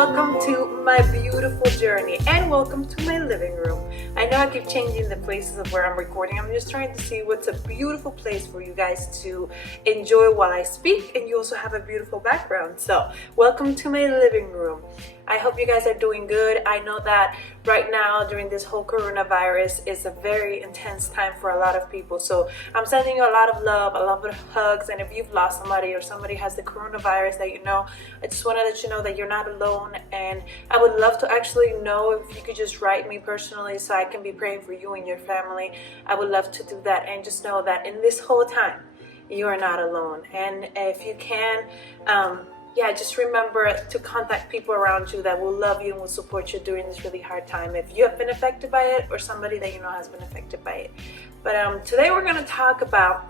welcome to my beautiful journey and welcome to my living room. I know I keep changing the places of where I'm recording. I'm just trying to see what's a beautiful place for you guys to enjoy while I speak, and you also have a beautiful background. So welcome to my living room. I hope you guys are doing good. I know that right now during this whole coronavirus is a very intense time for a lot of people. So I'm sending you a lot of love, a lot of hugs. And if you've lost somebody or somebody has the coronavirus that you know, I just want to let you know that you're not alone. And I would love to actually know if you could just write me personally so I can be praying for you and your family. I would love to do that, and just know that in this whole time, you are not alone. And if you can, just remember to contact people around you that will love you and will support you during this really hard time if you have been affected by it or somebody that you know has been affected by it. But today we're going to talk about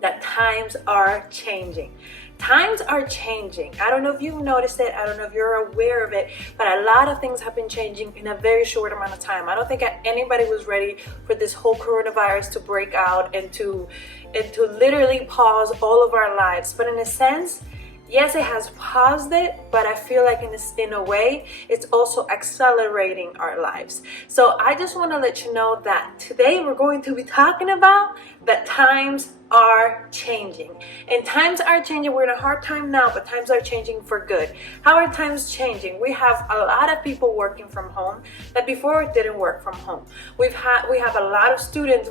that times are changing. Times are changing. I don't know if you've noticed it. I don't know if you're aware of it, but a lot of things have been changing in a very short amount of time. I don't think anybody was ready for this whole coronavirus to break out and to literally pause all of our lives. But in a sense, yes, it has paused it, but I feel like in a way, it's also accelerating our lives. So I just want to let you know that today we're going to be talking about that times are changing. And times are changing. We're in a hard time now, but times are changing for good. How are times changing? We have a lot of people working from home that before didn't work from home. We have a lot of students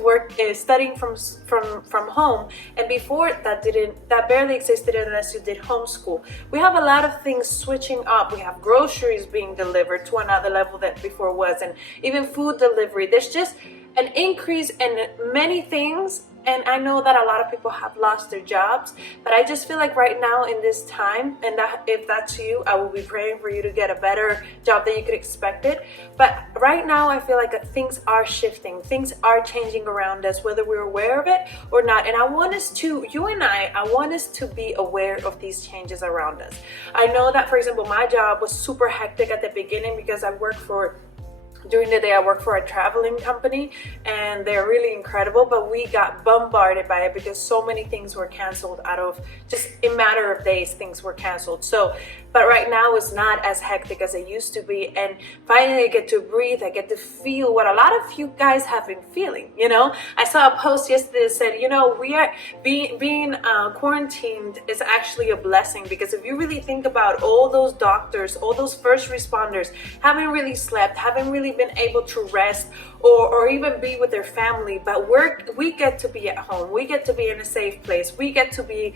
studying from home, and before that barely existed unless you did homeschool. We have a lot of things switching up. We have groceries being delivered to another level that before was, and even food delivery. There's just an increase in many things. And I know that a lot of people have lost their jobs, but I just feel like right now in this time, and that if that's you, I will be praying for you to get a better job than you could expect it. But right now I feel like things are shifting, things are changing around us, whether we're aware of it or not. And I want us to, I want us to be aware of these changes around us. I know that, for example, my job was super hectic at the beginning because during the day I work for a traveling company, and they're really incredible, but we got bombarded by it because so many things were canceled out of just a matter of days. Things were canceled. But right now it's not as hectic as it used to be, and finally I get to breathe. I get to feel what a lot of you guys have been feeling. I saw a post yesterday that said, we are being quarantined is actually a blessing, because if you really think about all those doctors, all those first responders haven't really slept, haven't really been able to rest or even be with their family, but we get to be at home, we get to be in a safe place, we get to be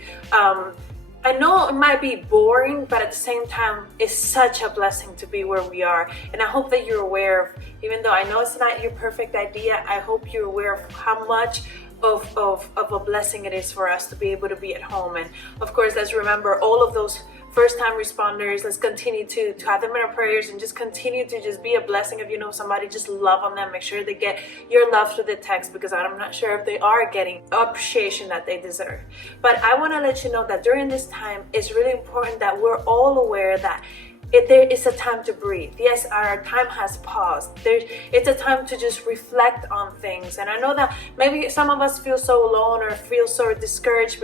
I know it might be boring, but at the same time, it's such a blessing to be where we are. And I hope that you're aware of, even though I know it's not your perfect idea, I hope you're aware of how much of a blessing it is for us to be able to be at home. And of course, let's remember all of those first-time responders. Let's continue to have them in our prayers, and just continue to just be a blessing. If you know somebody, just love on them. Make sure they get your love through the text, because I'm not sure if they are getting appreciation that they deserve. But I want to let you know that during this time, it's really important that we're all aware that there is a time to breathe. Yes, our time has paused. It's a time to just reflect on things. And I know that maybe some of us feel so alone or feel so discouraged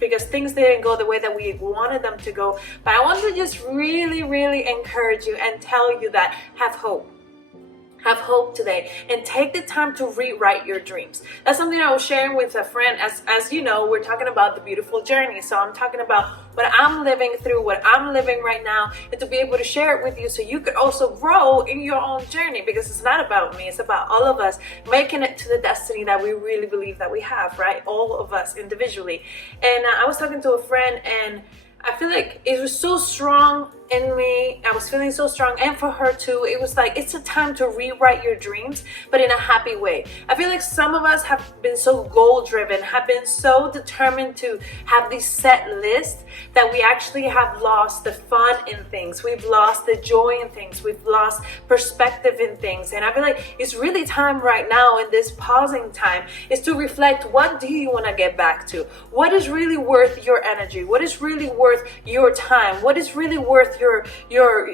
because things didn't go the way that we wanted them to go. But I want to just really, really encourage you and tell you that have hope. Have hope today, and take the time to rewrite your dreams. That's something I was sharing with a friend. As you know, we're talking about the beautiful journey. So I'm talking about what I'm living through, what I'm living right now, and to be able to share it with you so you could also grow in your own journey, because it's not about me. It's about all of us making it to the destiny that we really believe that we have, right? All of us individually. And I was talking to a friend, and I feel like it was so strong in me. I was feeling so strong, and for her too. It was like, it's a time to rewrite your dreams, but in a happy way. I feel like some of us have been so goal driven, have been so determined to have these set lists, that we actually have lost the fun in things. We've lost the joy in things. We've lost perspective in things. And I feel like it's really time right now, in this pausing time, is to reflect, what do you want to get back to? What is really worth your energy? What is really worth your time? What is really worth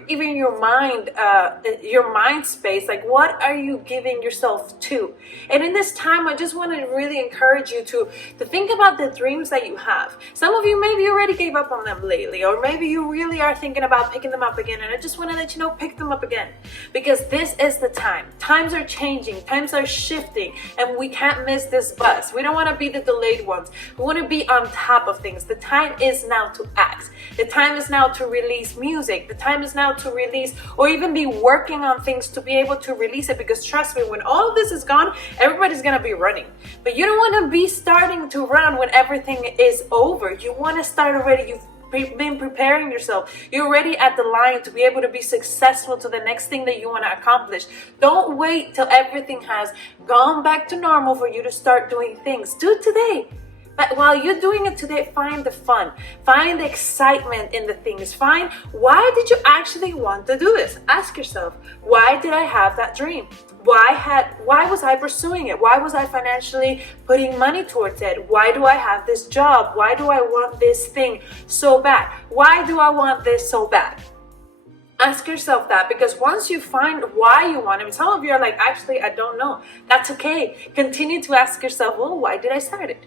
even your mind space. Like, what are you giving yourself to? And in this time, I just want to really encourage you to think about the dreams that you have. Some of you maybe already gave up on them lately, or maybe you really are thinking about picking them up again. And I just want to let you know, pick them up again, because this is the time. Times are changing, times are shifting, and we can't miss this bus. We don't want to be the delayed ones. We want to be on top of things. The time is now to act. The time is now to release music. The time is now to release, or even be working on things to be able to release it, because trust me, when all of this is gone, everybody's gonna be running. But you don't want to be starting to run when everything is over. You want to start already. You've been preparing yourself. You're already at the line to be able to be successful to the next thing that you want to accomplish. Don't wait till everything has gone back to normal for you to start doing things. Do it today. But while you're doing it today, find the fun, find the excitement in the things. Find, why did you actually want to do this? Ask yourself, why did I have that dream? Why was I pursuing it? Why was I financially putting money towards it? Why do I have this job? Why do I want this thing so bad? Why do I want this so bad? Ask yourself that, because once you find why you want it, some of you are like, actually, I don't know. That's okay. Continue to ask yourself, well, why did I start it?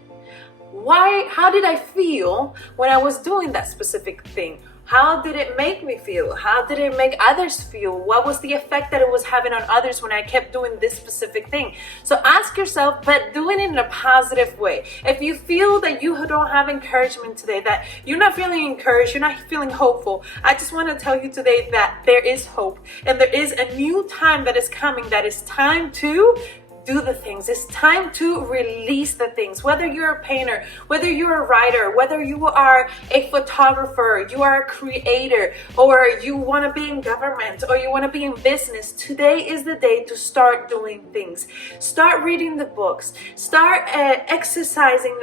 How did I feel when I was doing that specific thing? How did it make me feel? How did it make others feel? What was the effect that it was having on others when I kept doing this specific thing? So ask yourself, but do it in a positive way. If you feel that you don't have encouragement today, that you're not feeling encouraged, you're not feeling hopeful, I just want to tell you today that there is hope, and there is a new time that is coming, that is time to do the things. It's time to release the things. Whether you're a painter, whether you're a writer, whether you are a photographer, you are a creator, or you want to be in government, or you want to be in business, today is the day to start doing things. Start reading the books. Start exercising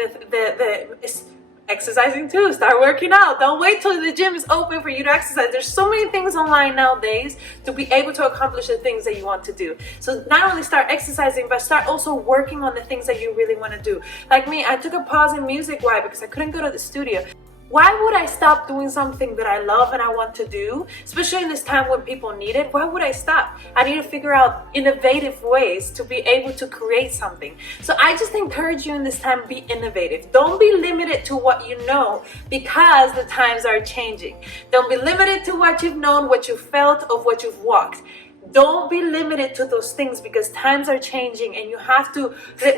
exercising too. Start working out. Don't wait till the gym is open for you to exercise. There's so many things online nowadays to be able to accomplish the things that you want to do. So not only start exercising, but start also working on the things that you really want to do. Like me, I took a pause in music. Why? Because I couldn't go to the studio. Why would I stop doing something that I love and I want to do, especially in this time when people need it? Why would I stop? I need to figure out innovative ways to be able to create something. So I just encourage you in this time, be innovative. Don't be limited to what you know, because the times are changing. Don't be limited to what you've known, what you've felt, of what you've walked. Don't be limited to those things, because times are changing, and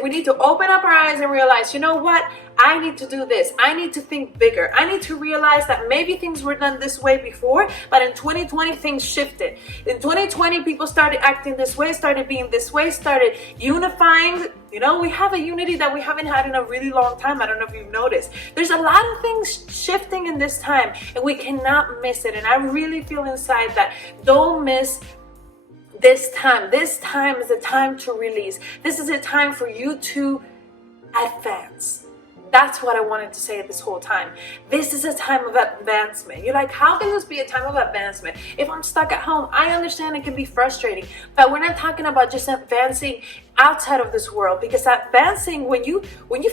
we need to open up our eyes and realize, you know what? I need to do this. I need to think bigger. I need to realize that maybe things were done this way before, but in 2020 things shifted. In 2020 people started acting this way, started being this way, started unifying. You know, we have a unity that we haven't had in a really long time. I don't know if you've noticed. There's a lot of things shifting in this time, and we cannot miss it. And I really feel inside that don't miss this time. This time is a time to release. This is a time for you to advance. That's what I wanted to say this whole time. This is a time of advancement. You're like, how can this be a time of advancement? If I'm stuck at home, I understand it can be frustrating, but we're not talking about just advancing outside of this world, because advancing, when you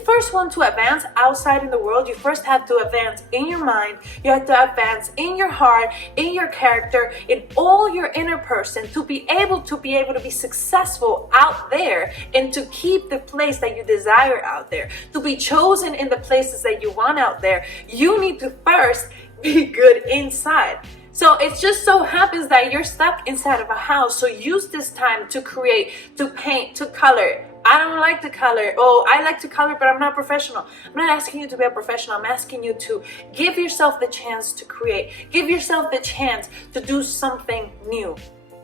first want to advance outside in the world, you first have to advance in your mind. You have to advance in your heart, in your character, in all your inner person, to be able to be successful out there, and to keep the place that you desire out there, to be chosen in the places that you want out there. You need to first be good inside. So it just so happens that you're stuck inside of a house. So use this time to create, to paint, to color. I don't like to color. Oh, I like to color, but I'm not professional. I'm not asking you to be a professional. I'm asking you to give yourself the chance to create. Give yourself the chance to do something new.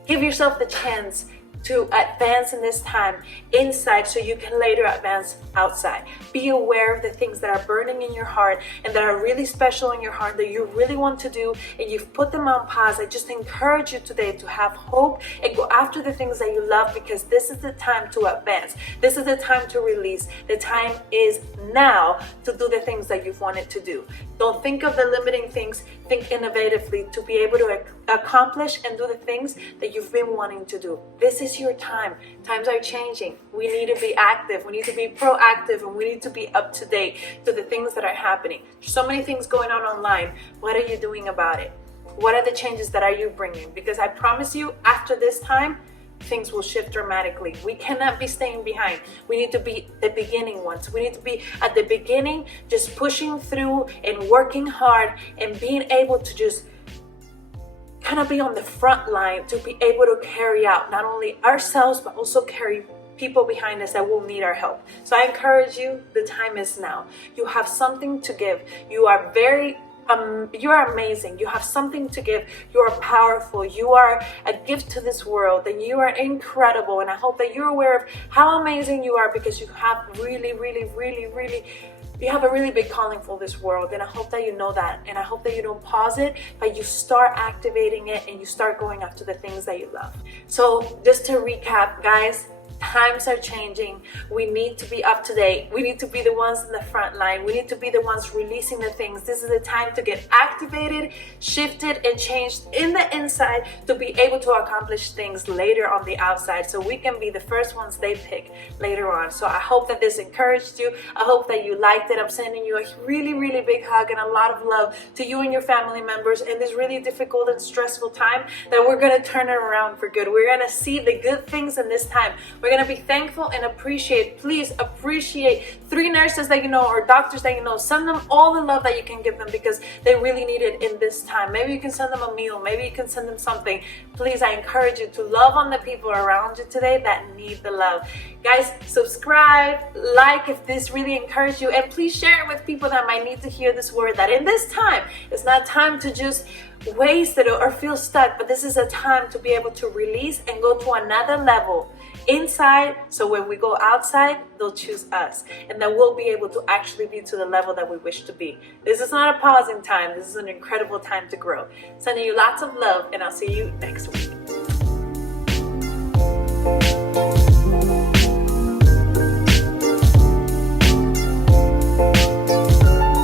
Give yourself the chance to advance in this time inside, so you can later advance outside. Be aware of the things that are burning in your heart and that are really special in your heart, that you really want to do, and you've put them on pause. I just encourage you today to have hope and go after the things that you love, because this is the time to advance. This is the time to release. The time is now to do the things that you've wanted to do. Don't think of the limiting things. Think innovatively to be able to accomplish and do the things that you've been wanting to do. This is your time. Times are changing. We need to be active. We need to be proactive, and we need to be up to date to the things that are happening. There's so many things going on online. What are you doing about it? What are the changes that are you bringing? Because I promise you, after this time, things will shift dramatically. We cannot be staying behind. We need to be the beginning ones. We need to be at the beginning, just pushing through and working hard and being able to just kind of be on the front line to be able to carry out not only ourselves, but also carry people behind us that will need our help. So I encourage you, the time is now. You have something to give. You are you are amazing. You have something to give. You are powerful. You are a gift to this world, and you are incredible. And I hope that you're aware of how amazing you are, because you have you have a really big calling for this world. And I hope that you know that. And I hope that you don't pause it, but you start activating it and you start going after the things that you love. So just to recap, guys, times are changing. We need to be up to date. We need to be the ones in the front line. We need to be the ones releasing the things. This is the time to get activated, shifted, and changed in the inside to be able to accomplish things later on the outside, so we can be the first ones they pick later on. So I hope that this encouraged you. I hope that you liked it. I'm sending you a really big hug and a lot of love to you and your family members in this really difficult and stressful time, that we're going to turn it around for good. We're going to see the good things in this time. We're going to be thankful and appreciate. Please appreciate 3 nurses that you know or doctors that you know. Send them all the love that you can give them, because they really need it in this time. Maybe you can send them a meal. Maybe you can send them something. Please, I encourage you to love on the people around you today that need the love. Guys, subscribe, like if this really encouraged you, and please share it with people that might need to hear this word, that in this time, it's not time to just waste it or feel stuck, but this is a time to be able to release and go to another level inside, so when we go outside, they'll choose us, and then we'll be able to actually be to the level that we wish to be. This is not a pausing time. This is an incredible time to grow. Sending you lots of love, and I'll see you next week.